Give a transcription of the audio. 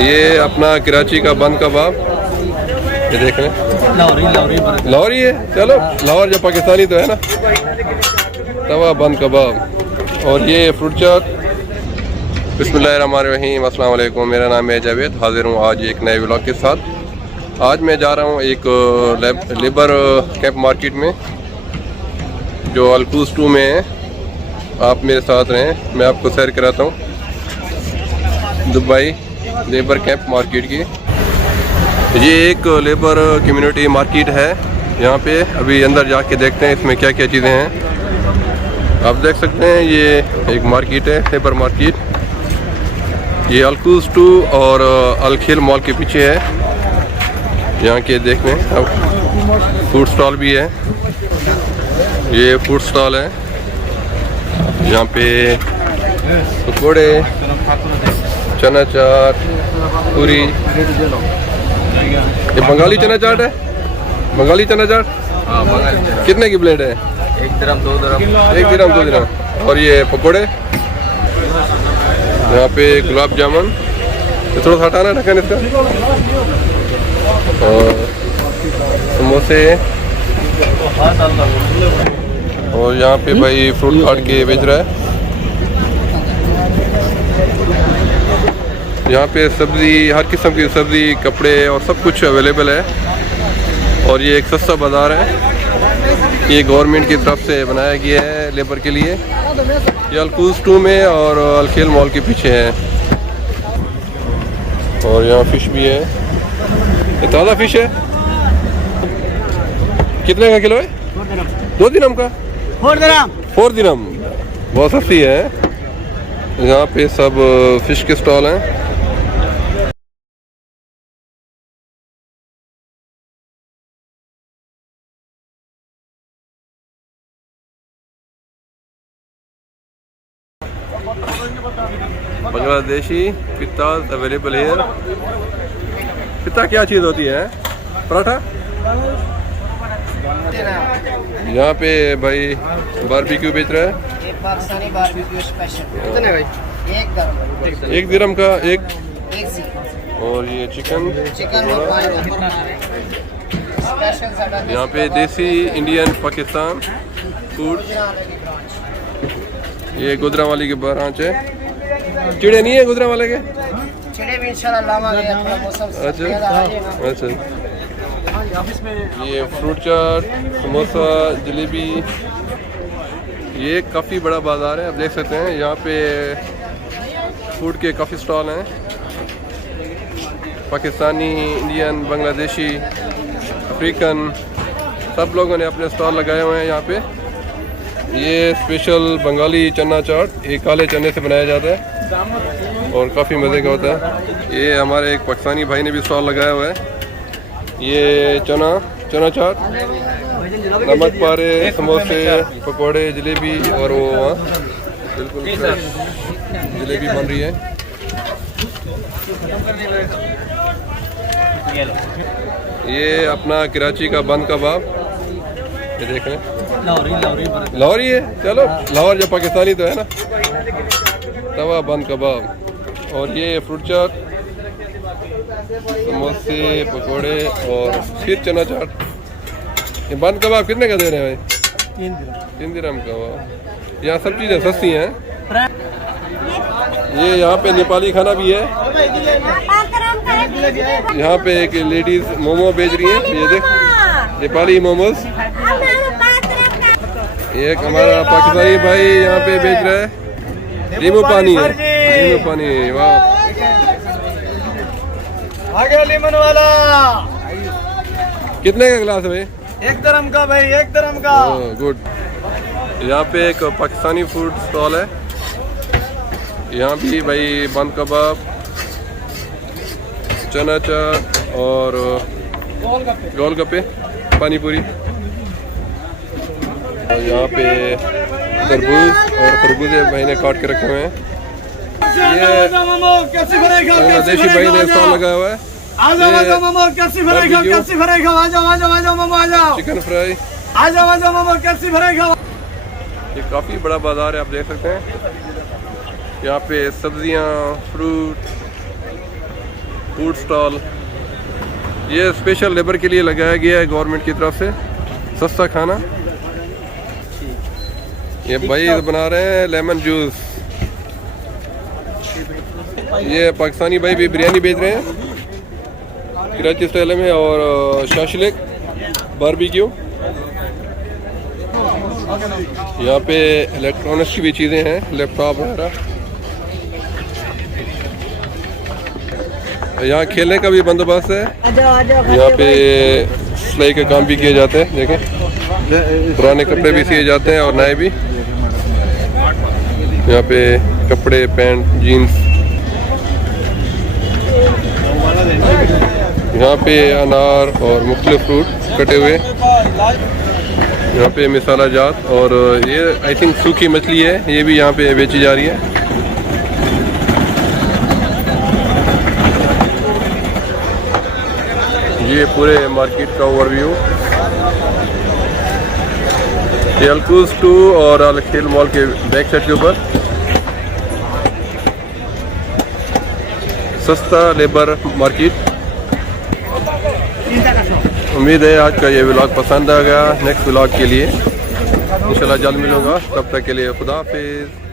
ये अपना कराची का बंद कबाब, ये देख रहे हैं, लाहौरी है। चलो लाहौर जो पाकिस्तानी तो है ना। तवा बंद कबाब और ये फ्रूट चाट। बिस्मिल्लाहिर्रहमानिर्रहीम, अस्सलाम वालेकुम। मेरा नाम है जावेद, हाजिर हूँ आज एक नए व्लॉग के साथ। आज मैं जा रहा हूँ एक लेबर कैंप मार्केट में जो अलकूस 2 में है। आप मेरे साथ रहें, मैं आपको सैर कराता हूँ दुबई लेबर कैंप मार्केट की। ये एक लेबर कम्युनिटी मार्केट है। यहाँ पे अभी अंदर जाके देखते हैं इसमें क्या क्या चीज़ें हैं। आप देख सकते हैं ये एक मार्केट है, लेबर मार्केट। ये अलकूस 2 और अलखेल मॉल के पीछे है। यहाँ के देख लें अब फूड स्टॉल भी है। ये फूड स्टॉल है। यहाँ पे पकौड़े, चना चाट, पूरी। ये बंगाली चना चाट है, बंगाली चना चाट। कितने की प्लेट है? 1 दिरहम 2 दिरहम। 1 दिरहम 2 दिरहम। और ये पकौड़े, यहाँ पे गुलाब जामुन। ये थोड़ा सा हटाना ढक्कन इसका। और समोसे। और यहाँ पे भाई फ्रूट काट के बेच रहा है। यहाँ पे सब्ज़ी, हर किस्म की सब्ज़ी, कपड़े और सब कुछ अवेलेबल है। और ये एक सस्ता बाज़ार है। ये गवर्नमेंट की तरफ से बनाया गया है लेबर के लिए। ये अलकूस 2 में और अलखेल मॉल के पीछे है। और यहाँ फ़िश भी है। ये ताज़ा फ़िश है। कितने का किलो है? 2 दिरहम का। 4 दिरहम, बहुत सस्ती है। यहाँ पे सब फ़िश के स्टॉल हैं। बांग्लादेशी पित्ता अवेलेबल है। पित्ता क्या चीज़ होती है? पराठा। यहाँ पे भाई बारबेक्यू बेच रहा है। एक पाकिस्तानी बारबेक्यू स्पेशल। कितने भाई? 1 दिरहम का एक। सी। और ये चिकन। स्पेशल। यहाँ पे देसी इंडियन पाकिस्तान फूड। ये गुजरावाली के ब्रांच है। चिड़े नहीं है गुजरावाले के? चिड़े भी इंशाल्लाह लावांगे, थोड़ा मौसम अच्छा। ये फ्रूट चाट, समोसा, जलेबी। ये काफ़ी बड़ा बाज़ार है, आप देख सकते हैं। यहाँ पे फूड के काफ़ी स्टॉल हैं। पाकिस्तानी, इंडियन, बांग्लादेशी, अफ्रीकन, सब लोगों ने अपने स्टॉल लगाए हुए हैं यहाँ पे। ये स्पेशल बंगाली चना चाट, ये काले चने से बनाया जाता है और काफ़ी मज़े का होता है। ये हमारे एक पाकिस्तानी भाई ने भी स्टॉल लगाया हुआ है। ये चना चाट, नमक पारे, समोसे, पकोड़े, जलेबी। और वो वहाँ बिल्कुल जलेबी बन रही है। ये अपना कराची का बंद कबाब, ये देख रहे हैं, लाहौरी है। चलो लाहौर जो पाकिस्तानी तो है ना। तवा बंद कबाब और ये फ्रूट चाट, समोसे, पकोड़े और फिर चना चाट। ये बंद कबाब कितने का दे रहे हैं भाई? 3 दिरहम का। यहाँ सब चीज़ें सस्ती हैं। ये यहाँ पे नेपाली खाना भी है। यहाँ पे एक लेडीज मोमो बेच रही है, ये देख, नेपाली मोमोज। एक हमारा पाकिस्तानी भाई यहाँ पे बेच रहा है नींबू पानी है, नींबू पानी। वाह, आ गया लीमन वाला। कितने का गिलास है भाई? 1 दिरहम का भाई, 1 दिरहम का। गुड। यहाँ पे एक पाकिस्तानी फूड स्टॉल है। यहाँ भी भाई बंद कबाब, चना चाट और गोलगप्पे, पानी पूरी। और यहाँ पे तरबूज और खरबूजे भाई ने काट के रखे हुए हैं। ये बांग्लादेशी भाई ने स्टॉल लगाया हुआ है। Chicken fry. ये काफ़ी बड़ा बाज़ार है, आप देख सकते हैं। यहाँ पे सब्जियाँ, फ्रूट, फूड स्टॉल, ये स्पेशल लेबर के लिए लगाया गया है गवर्नमेंट की तरफ से, सस्ता खाना। ये भाई बना रहे हैं लेमन जूस। ये पाकिस्तानी भाई भी बिरयानी बेच रहे हैं कराची स्टाइल में, और शाशलिक बारबेक्यू। यहाँ पे इलेक्ट्रॉनिक्स की भी चीज़ें हैं, लैपटॉप वगैरह। यहाँ खेलने का भी बंदोबस्त है। यहाँ पे सिलाई के काम भी किए जाते हैं, देखें पुराने कपड़े भी सिए जाते हैं और नए भी। यहाँ पे कपड़े, पैंट, जीन्स। यहाँ पे अनार और मुख्तलिफ फ्रूट कटे हुए। यहाँ पे मिसाला जात, और ये आई थिंक सूखी मछली है, ये भी यहाँ पे बेची जा रही है। ये पूरे मार्केट का ओवरव्यू। ये अलकूज 2 और अल खेल मॉल के बैक साइड के ऊपर सस्ता लेबर मार्केट। उम्मीद है आज का ये व्लॉग पसंद आ गया। नेक्स्ट व्लॉग के लिए इंशाल्लाह जल्द मिलूंगा, तब तक के लिए खुदा हाफिज़।